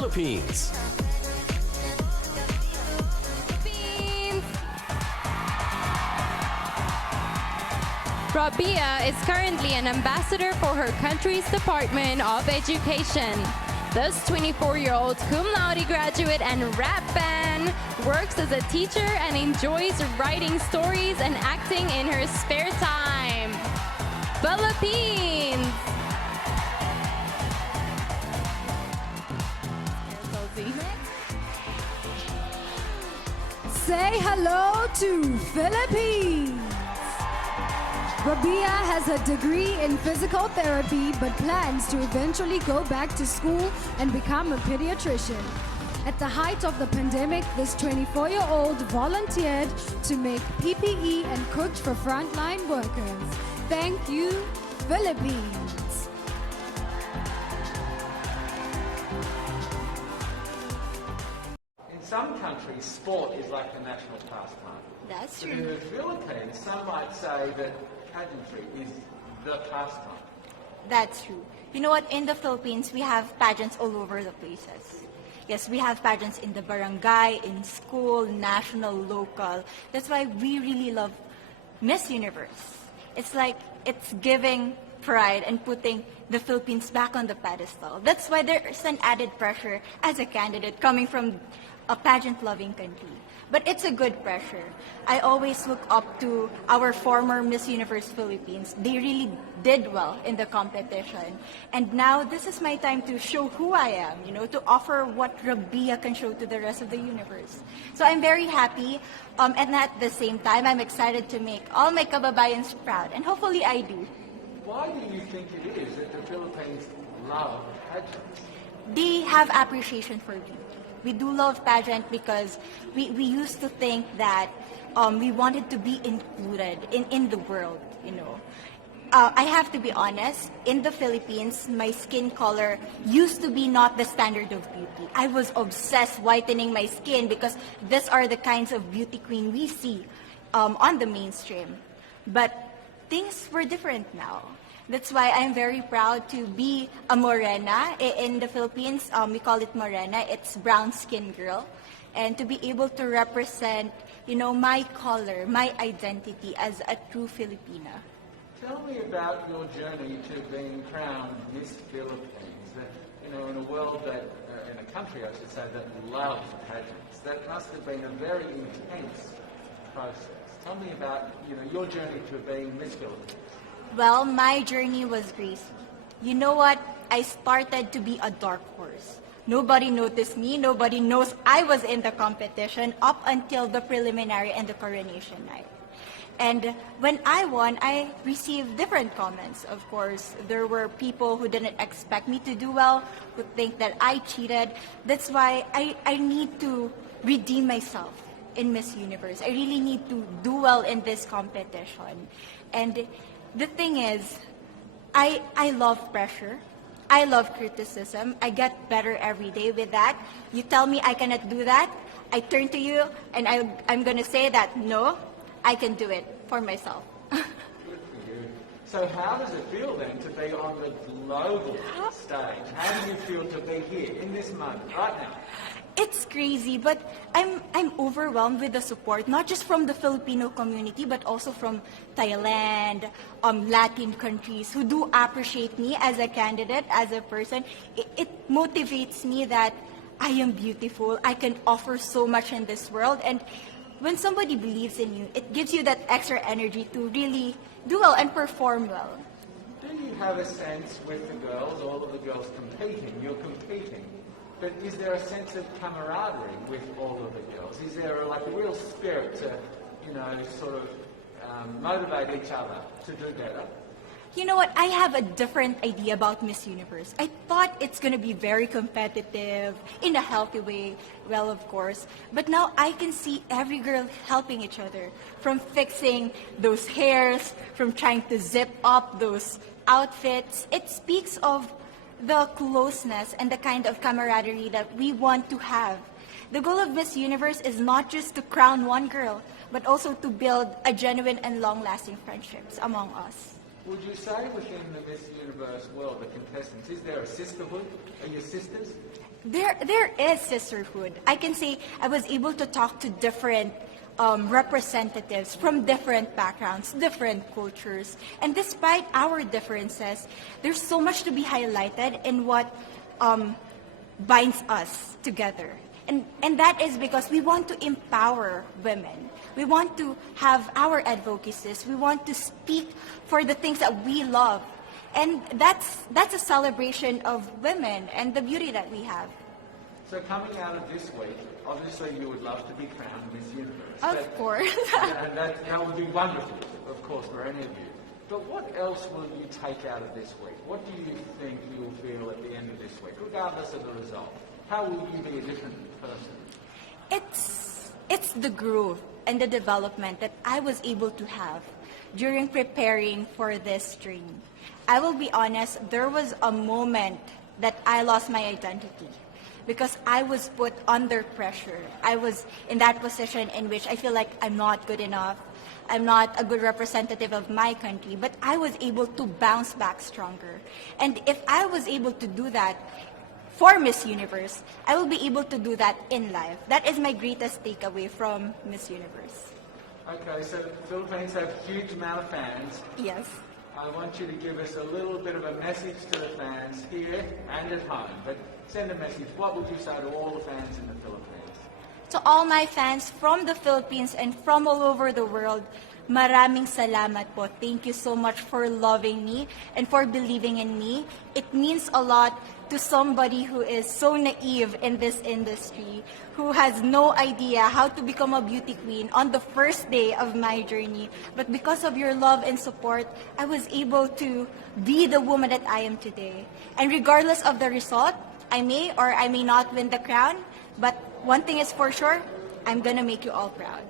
Philippines. Rabiya is currently an ambassador for her country's Department of Education. This 24-year-old cum laude graduate and rap fan works as a teacher and enjoys writing stories and acting in her spare time. Philippines! Say hello to Philippines! Rabiya has a degree in physical therapy but plans to eventually go back to school and become a pediatrician. At the height of the pandemic, this 24-year-old volunteered to make PPE and cooked for frontline workers. Thank you, Philippines! In some countries, sport is like the national pastime. That's But in true. the Philippines, some might say that pageantry is the pastime. That's true. You know what? In the Philippines, we have pageants all over the places. Yes, we have pageants in the barangay, in school, national, local. That's why we really love Miss Universe. It's like it's giving pride and putting the Philippines back on the pedestal. That's why there's an added pressure as a candidate coming from a pageant-loving country. But it's a good pressure. I always look up to our former Miss Universe Philippines. They really did well in the competition. And now this is my time to show who I am, to offer what Rabiya can show to the rest of the universe. So I'm very happy, and at the same time, I'm excited to make all my kababayans proud, and hopefully I do. Why do you think it is that the Philippines love pageants? They have appreciation for beauty. We do love pageant because we used to think that we wanted to be included in the world, I have to be honest, in the Philippines, my skin color used to be not the standard of beauty. I was obsessed whitening my skin because these are the kinds of beauty queen we see on the mainstream. But things were different now. That's why I'm very proud to be a morena. In the Philippines, we call it morena. It's brown skin girl. And to be able to represent, my color, my identity as a true Filipina. Tell me about your journey to being crowned Miss Philippines. That, in a world that, in a country, I should say, that loves pageants, that must have been a very intense process. Tell me about, your journey to being Miss Philippines. Well, my journey was crazy. You know what? I started to be a dark horse. Nobody noticed me. Nobody knows I was in the competition up until the preliminary and the coronation night. And when I won, I received different comments. Of course, there were people who didn't expect me to do well, who think that I cheated. That's why I need to redeem myself in Miss Universe. I really need to do well in this competition. And the thing is, I love pressure. I love criticism. I get better every day with that. You tell me I cannot do that, I turn to you and I'm going to say that, no, I can do it for myself. Good for you. So how does it feel then to be on the global stage? How do you feel to be here in this moment, right now? It's crazy, but I'm overwhelmed with the support, not just from the Filipino community, but also from Thailand, Latin countries who do appreciate me as a candidate, as a person. It motivates me that I am beautiful, I can offer so much in this world, and when somebody believes in you, it gives you that extra energy to really do well and perform well. Do you have a sense with the girls, all of the girls competing, you're competing, but is there a sense of camaraderie with all of the girls? Is there like a real spirit to, sort of motivate each other to do better? You know what? I have a different idea about Miss Universe. I thought it's going to be very competitive, in a healthy way, well, of course. But now I can see every girl helping each other, from fixing those hairs, from trying to zip up those outfits. It speaks of the closeness and the kind of camaraderie that we want to have. The goal of Miss Universe is not just to crown one girl, but also to build a genuine and long-lasting friendships among us. Would you say within the Miss Universe world, the contestants, is there a sisterhood? Are you sisters? There is sisterhood. I can say I was able to talk to different representatives from different backgrounds, different cultures. And despite our differences, there's so much to be highlighted in what binds us together. And that is because we want to empower women. We want to have our advocacies. We want to speak for the things that we love. And that's a celebration of women and the beauty that we have. So coming out of this week, obviously you would love to be crowned Miss Universe. Of course. And that would be wonderful, of course, for any of you. But what else will you take out of this week? What do you think you'll feel at the end of this week, regardless of the result? How will you be a different person? It's the growth and the development that I was able to have during preparing for this dream. I will be honest, there was a moment that I lost my identity because I was put under pressure. I was in that position in which I feel like I'm not good enough. I'm not a good representative of my country, but I was able to bounce back stronger. And if I was able to do that for Miss Universe, I will be able to do that in life. That is my greatest takeaway from Miss Universe. Okay, so the Philippines have a huge amount of fans. Yes. I want you to give us a little bit of a message to the fans here and at home. But send a message. What would you say to all the fans in the Philippines? To all my fans from the Philippines and from all over the world, maraming salamat po. Thank you so much for loving me and for believing in me. It means a lot to somebody who is so naive in this industry, who has no idea how to become a beauty queen on the first day of my journey. But because of your love and support, I was able to be the woman that I am today. And regardless of the result, I may or I may not win the crown, but one thing is for sure, I'm gonna make you all proud.